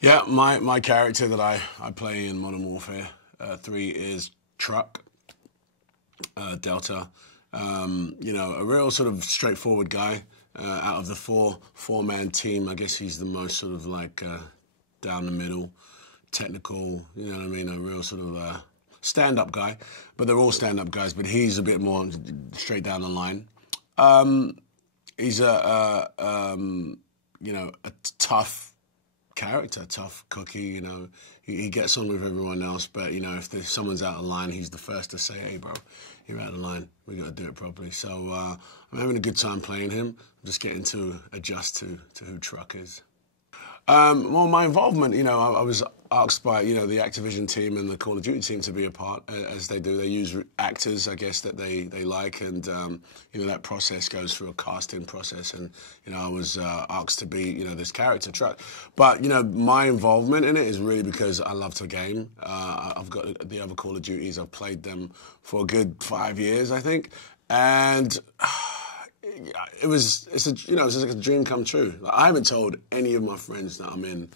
Yeah, my character that I play in Modern Warfare 3 is Truck, Delta. You know, a real sort of straightforward guy. Out of the four-man team, I guess he's the most sort of like down the middle, technical, you know what I mean, a real sort of stand-up guy. But they're all stand-up guys, but he's a bit more straight down the line. He's you know, a tough character, tough cookie, you know. He gets on with everyone else, but, you know, if someone's out of line, he's the first to say, hey, bro, you're out of line. We got to do it properly. So I'm having a good time playing him. I'm just getting to adjust to who Truck is. Well, my involvement, you know, I was asked by, you know, the Activision team and the Call of Duty team to be a part, as they do. They use actors, I guess, that they like, and, you know, that process goes through a casting process, and, you know, I was asked to be, you know, this character, Truck. But, you know, my involvement in it is really because I love to game. I've got the other Call of Duties. I've played them for a good 5 years, I think, and it's like a dream come true. Like, I haven't told any of my friends that I'm in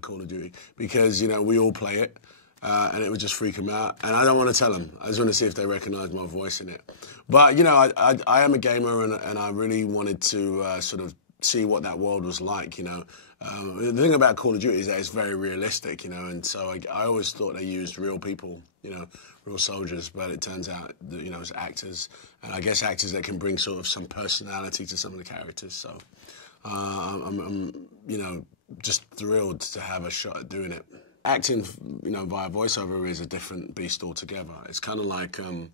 Call of Duty because, you know, we all play it, and it would just freak them out. And I don't want to tell them. I just want to see if they recognise my voice in it. But, you know, I am a gamer, and I really wanted to sort of see what that world was like, you know. The thing about Call of Duty is that it's very realistic, you know, and so I always thought they used real people, you know, real soldiers, but it turns out that, you know, it's actors, and I guess actors that can bring sort of some personality to some of the characters, so I'm you know, just thrilled to have a shot at doing it. Acting, you know, via voiceover is a different beast altogether. It's kind of like, I don't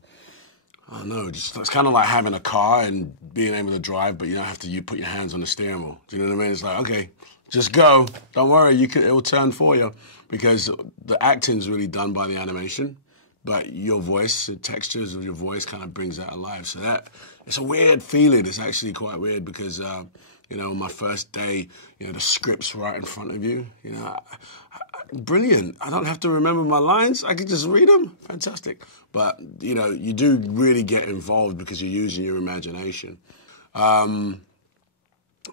know, it's kind of like having a car and being able to drive, but you don't have to put your hands on the steering wheel. Do you know what I mean? It's like, okay, just go. Don't worry, it'll turn for you. Because the acting's really done by the animation, but your voice, the textures of your voice kind of brings that alive. So it's a weird feeling. It's actually quite weird because, you know, on my first day, you know, the script's right in front of you. You know, brilliant. I don't have to remember my lines. I can just read them. Fantastic. But, you know, you do really get involved because you're using your imagination.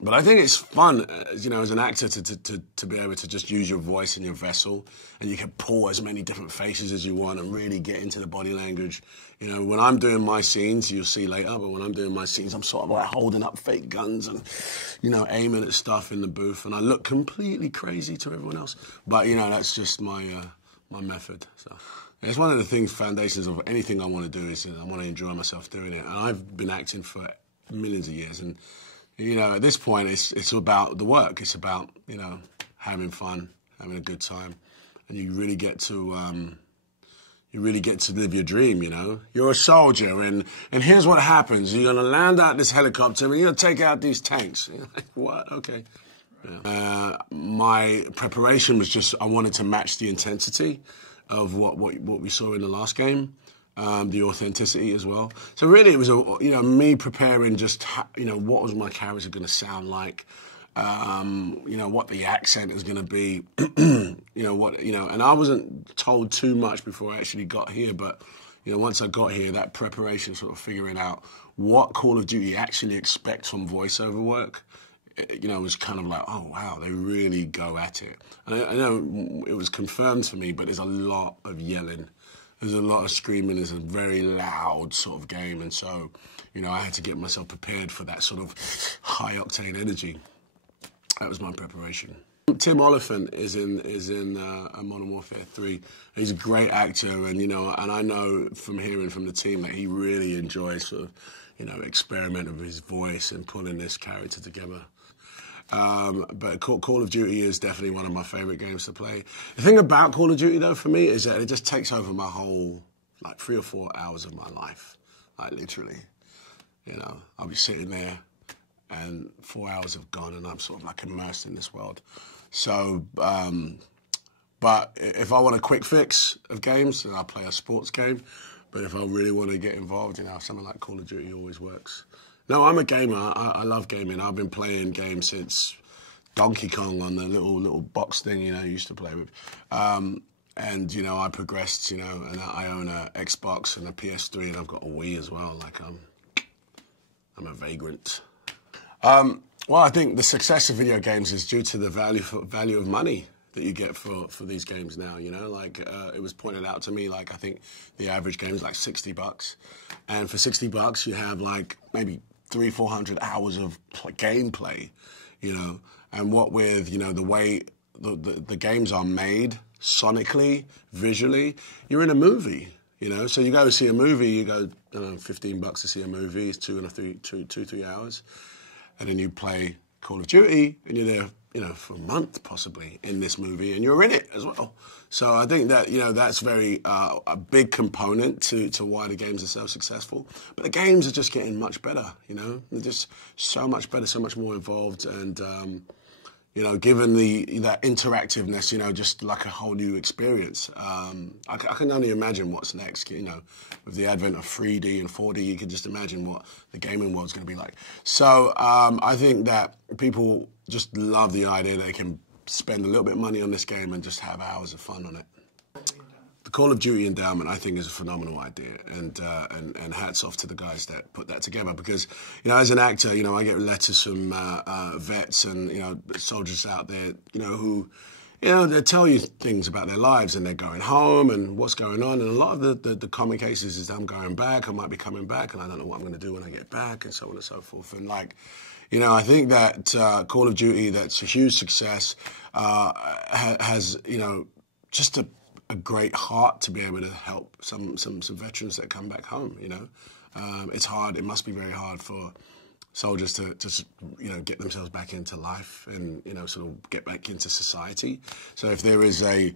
But I think it's fun, you know, as an actor to be able to just use your voice and your vessel, and you can pull as many different faces as you want and really get into the body language. You know, when I'm doing my scenes, you'll see later, but when I'm doing my scenes, I'm sort of like holding up fake guns and, you know, aiming at stuff in the booth, and I look completely crazy to everyone else. But, you know, that's just my method. So it's one of the foundations of anything I want to do is I want to enjoy myself doing it. And I've been acting for millions of years, and you know, at this point, it's about the work. It's about, you know, having fun, having a good time, and you really get to live your dream. You know, you're a soldier, and here's what happens: you're gonna land out this helicopter, and you're gonna take out these tanks. You're like, what? Okay. Yeah. My preparation was just I wanted to match the intensity of what we saw in the last game. The authenticity as well. So really it was, you know, me preparing just, you know, what was my character going to sound like, you know, what the accent is going to be, you know, and I wasn't told too much before I actually got here, but, you know, once I got here, that preparation, sort of figuring out what Call of Duty actually expects from voiceover work, you know, was kind of like, oh, wow, they really go at it. And I know it was confirmed for me, but there's a lot of yelling. There's a lot of screaming. It's a very loud sort of game, and so, you know, I had to get myself prepared for that sort of high-octane energy. That was my preparation. Tim Oliphant is in Modern Warfare 3. He's a great actor, and, you know, and I know from hearing from the team that he really enjoys sort of, you know, experimenting with his voice and pulling this character together. But Call of Duty is definitely one of my favourite games to play. The thing about Call of Duty, though, for me, is that it just takes over my whole, like, 3 or 4 hours of my life. Like, literally. You know, I'll be sitting there, and 4 hours have gone, and I'm sort of, like, immersed in this world. So, but if I want a quick fix of games, then I'll play a sports game. But if I really want to get involved, you know, something like Call of Duty always works. No, I'm a gamer. I love gaming. I've been playing games since Donkey Kong on the little box thing, you know, I used to play with. And, you know, I progressed, you know, and I own a Xbox and a PS3, and I've got a Wii as well. Like, I'm a vagrant. Well, I think the success of video games is due to the value of money. that you get for these games now, you know? Like, it was pointed out to me, like, I think the average game is like $60. And for $60, you have, like, maybe 300-400 hours of gameplay, you know? And what with, you know, the way the games are made, sonically, visually, you're in a movie, you know? So you go see a movie, you go, I don't know, $15 to see a movie, it's 3 hours. And then you play Call of Duty, and you're there, you know, for a month possibly in this movie, and you're in it as well. So I think that, you know, that's very a big component to why the games are so successful. But the games are just getting much better, you know. They're just so much better, so much more involved, and you know, given that interactiveness, you know, just like a whole new experience. I can only imagine what's next, you know, with the advent of 3D and 4D, you can just imagine what the gaming world's going to be like. So I think that people just love the idea that they can spend a little bit of money on this game and just have hours of fun on it. The Call of Duty endowment, I think, is a phenomenal idea, and hats off to the guys that put that together. Because, you know, as an actor, you know, I get letters from vets and, you know, soldiers out there, you know, who, you know, they tell you things about their lives, and they're going home and what's going on. And a lot of the common cases is I'm going back, I might be coming back, and I don't know what I'm going to do when I get back, and so on and so forth. And like, you know, I think that Call of Duty, that's a huge success, has, you know, just a great heart to be able to help some veterans that come back home, you know. It's hard, it must be very hard for soldiers to you know, get themselves back into life and, you know, sort of get back into society. So if there is a,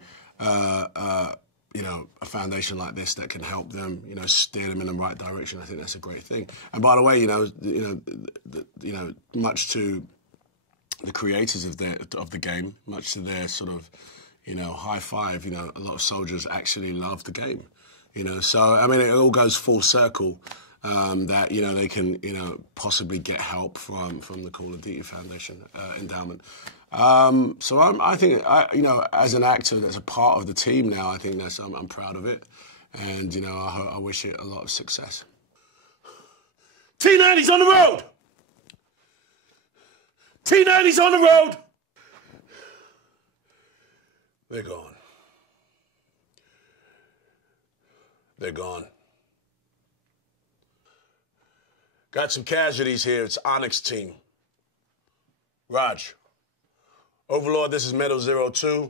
you know, a foundation like this that can help them, you know, steer them in the right direction, I think that's a great thing. And by the way, you know, much to the creators of the game, much to their sort of, you know, high five, you know, a lot of soldiers actually love the game, you know. So, I mean, it all goes full circle that, you know, they can, you know, possibly get help from the Call of Duty Foundation endowment. So I think, you know, as an actor that's a part of the team now, I think that's, I'm proud of it. And, you know, I wish it a lot of success. T90's on the road! T90's on the road! They're gone. They're gone. Got some casualties here. It's Onyx team. Raj. Overlord, this is Metal 02.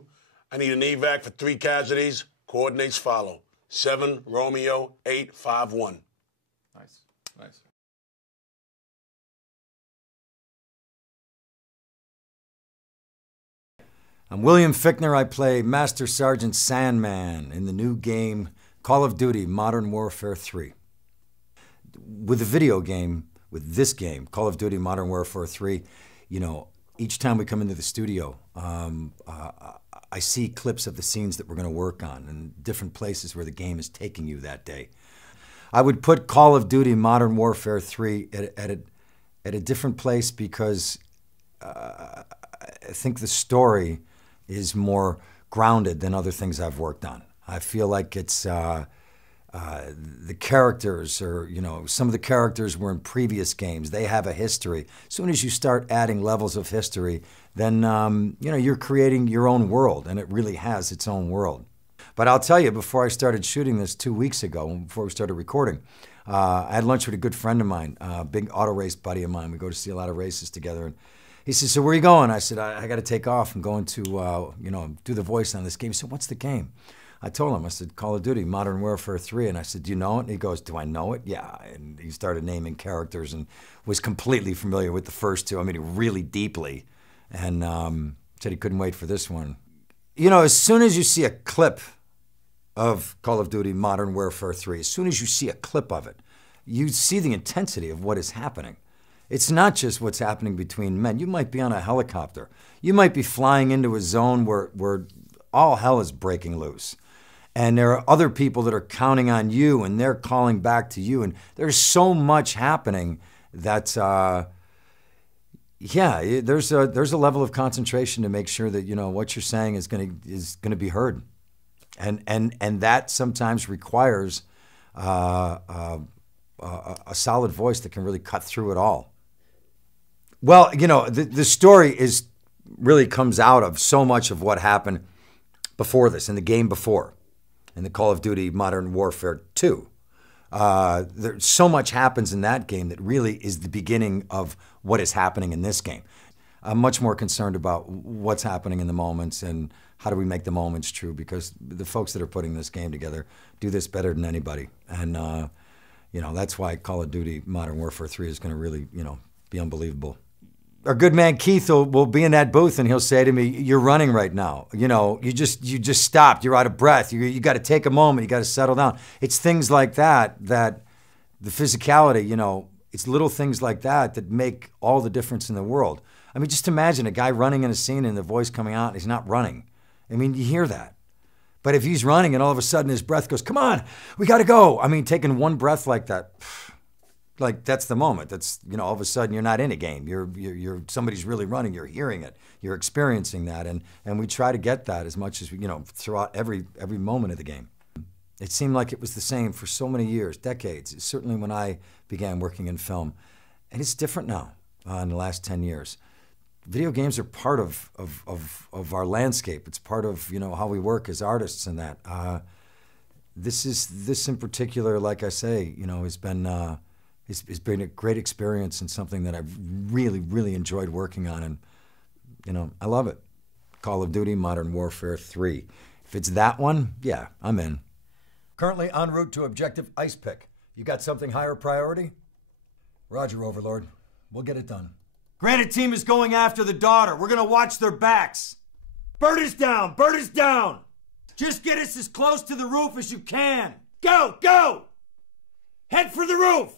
I need an evac for 3 casualties. Coordinates follow. 7 Romeo 851. Nice. Nice. I'm William FICHTNÉR. I play Master Sergeant Sandman in the new game Call of Duty Modern Warfare 3. With the video game, with this game, Call of Duty Modern Warfare 3, you know, each time we come into the studio, I see clips of the scenes that we're going to work on and different places where the game is taking you that day. I would put Call of Duty Modern Warfare 3 at a different place because I think the story is more grounded than other things I've worked on. I feel like it's the characters, or, you know, some of the characters were in previous games. They have a history. As soon as you start adding levels of history, then, you know, you're creating your own world, and it really has its own world. But I'll tell you, before I started shooting this 2 weeks ago, before we started recording, I had lunch with a good friend of mine, a big auto race buddy of mine. We go to see a lot of races together. And he said, so where are you going? I said, I got to take off. I'm going to, you know, do the voice on this game. He said, what's the game? I told him, I said, Call of Duty Modern Warfare 3. And I said, do you know it? And he goes, do I know it? Yeah. And he started naming characters and was completely familiar with the first 2. I mean, really deeply. And said he couldn't wait for this one. You know, as soon as you see a clip of Call of Duty Modern Warfare 3, as soon as you see a clip of it, you see the intensity of what is happening. It's not just what's happening between men. You might be on a helicopter. You might be flying into a zone where all hell is breaking loose. And there are other people that are counting on you, and they're calling back to you. And there's so much happening that, yeah, there's a level of concentration to make sure that, you know, what you're saying is gonna be heard. And that sometimes requires a solid voice that can really cut through it all. Well, you know, the story is really comes out of so much of what happened before this, in the game before, in the Call of Duty Modern Warfare 2. So much happens in that game that really is the beginning of what is happening in this game. I'm much more concerned about what's happening in the moments and how do we make the moments true, because the folks that are putting this game together do this better than anybody. And, you know, that's why Call of Duty Modern Warfare 3 is going to really, you know, be unbelievable. Our good man Keith will be in that booth and he'll say to me, "You're running right now. You know, you just stopped. You're out of breath. You got to take a moment. You got to settle down." It's things like that the physicality, you know, it's little things like that make all the difference in the world. I mean, just imagine a guy running in a scene and the voice coming out and he's not running. I mean, you hear that. But if he's running and all of a sudden his breath goes, "Come on, we got to go." I mean, taking one breath like that, like that's the moment. That's, you know, all of a sudden you're not in a game. You're somebody's really running. You're hearing it. You're experiencing that. And we try to get that as much as, you know, throughout every moment of the game. It seemed like it was the same for so many years, decades, certainly when I began working in film. And it's different now in the last 10 years. Video games are part of our landscape. It's part of, you know, how we work as artists and that. This in particular, like I say, you know, has been it's been a great experience and something that I've really, really enjoyed working on. And, you know, I love it. Call of Duty Modern Warfare 3. If it's that one, yeah, I'm in. Currently en route to objective ice pick. You got something higher priority? Roger, Overlord. We'll get it done. Granite team is going after the daughter. We're going to watch their backs. Bird is down. Bird is down. Just get us as close to the roof as you can. Go, go. Head for the roof.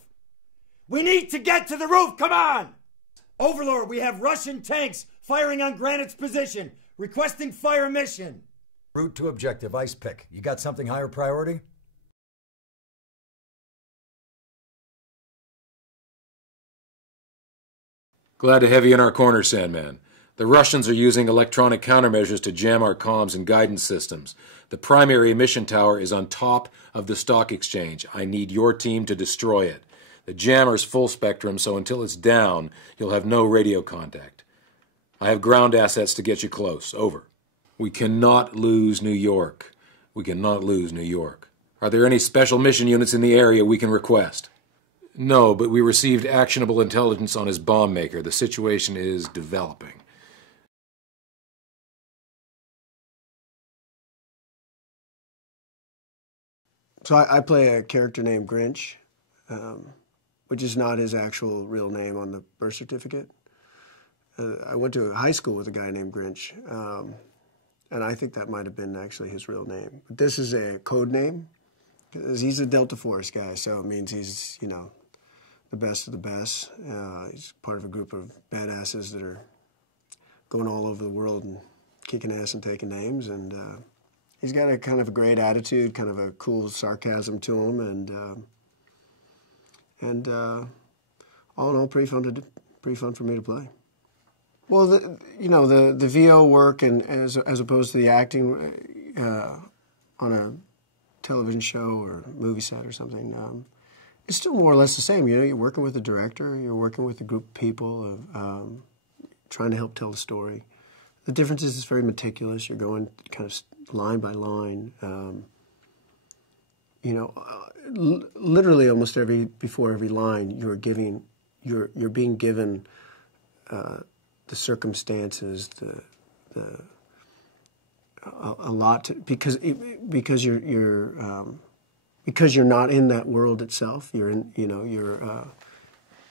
We need to get to the roof. Come on. Overlord, we have Russian tanks firing on Granite's position. Requesting fire mission. Route to objective ice pick. You got something higher priority? Glad to have you in our corner, Sandman. The Russians are using electronic countermeasures to jam our comms and guidance systems. The primary emission tower is on top of the stock exchange. I need your team to destroy it. The jammer's full spectrum, so until it's down, you'll have no radio contact. I have ground assets to get you close. Over. We cannot lose New York. We cannot lose New York. Are there any special mission units in the area we can request? No, but we received actionable intelligence on his bomb maker. The situation is developing. So I play a character named Grinch, which is not his actual real name on the birth certificate. I went to high school with a guy named Grinch, and I think that might have been actually his real name. But this is a code name, because he's a Delta Force guy, so it means he's, you know, the best of the best. He's part of a group of badasses that are going all over the world and kicking ass and taking names. And he's got a kind of a great attitude, kind of a cool sarcasm to him, and all in all, pretty fun for me to play. Well, you know, the VO work and as opposed to the acting on a television show or movie set or something. It's still more or less the same. You know, you're working with a director, you're working with a group of people, trying to help tell the story. The difference is it's very meticulous. You're going kind of line by line. You know, literally almost before every line, you're being given the circumstances, a lot to, because you're not in that world itself. You're in, you know,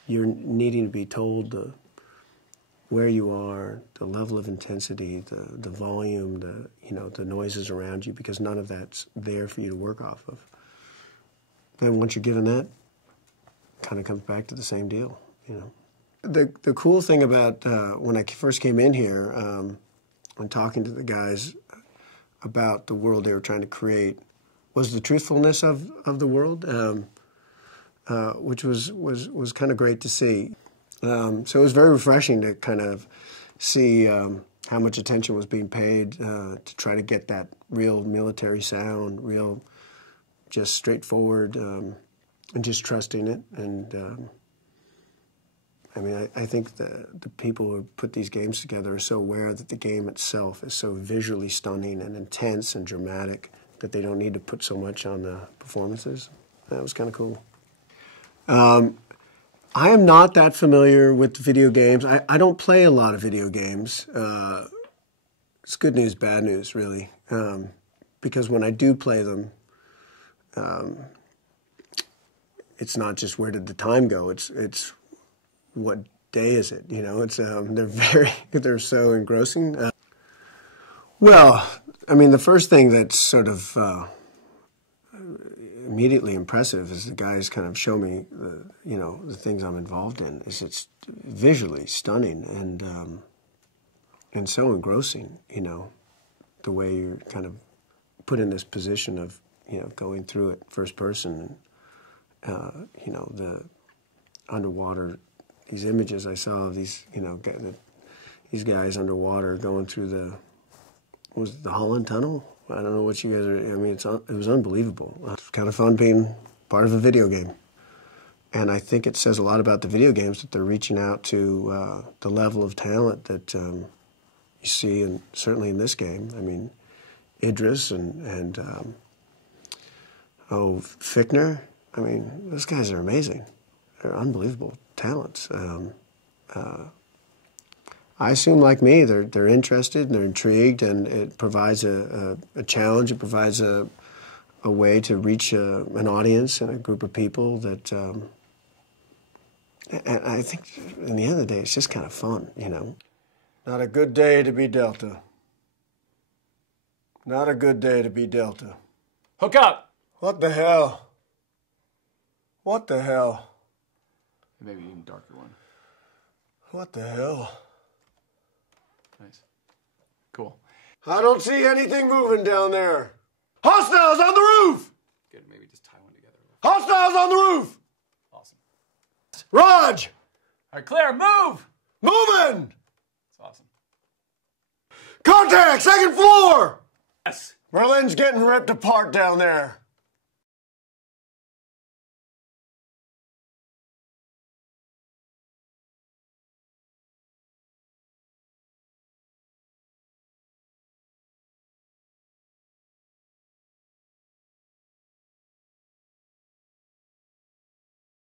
you're needing to be told where you are, the level of intensity, the volume, the noises around you, because none of that's there for you to work off of. Then once you're given that, it kind of comes back to the same deal, you know. The cool thing about when I first came in here, when talking to the guys about the world they were trying to create, was the truthfulness of the world, which was kind of great to see. So it was very refreshing to kind of see how much attention was being paid to try to get that real military sound, real just straightforward, and just trusting it. And I mean, I think the people who put these games together are so aware that the game itself is so visually stunning and intense and dramatic that they don't need to put so much on the performances. That was kind of cool. I am not that familiar with video games. I don't play a lot of video games. It's good news, bad news, really. Because when I do play them, it's not just where did the time go. It's what day is it? You know, it's they're so engrossing. Well, I mean, the first thing that's sort of immediately impressive is the guys kind of show me, the things I'm involved in. It's visually stunning and so engrossing. You know, the way you're kind of put in this position of going through it first person. The underwater, these images I saw of these these guys underwater going through the Holland Tunnel. I don't know what you guys are. I mean, it was unbelievable. It's kind of fun being part of a video game, and I think it says a lot about the video games that they're reaching out to the level of talent that you see, and certainly in this game. I mean, Idris and FICHTNÉR. I mean, those guys are amazing. They're unbelievable talents. I assume, like me, they're interested and they're intrigued, and it provides a challenge. It provides a way to reach an audience and a group of people that. And I think, in the end of the day, it's just kind of fun, Not a good day to be Delta. Not a good day to be Delta. Hook up! What the hell? What the hell? Maybe even darker one. What the hell? Nice. Cool. I don't see anything moving down there. Hostiles on the roof! Good, maybe just tie one together. Hostiles on the roof! Awesome. Raj! All right, Claire, move! Moving! That's awesome. Contact, second floor! Yes. Berlin's getting ripped apart down there.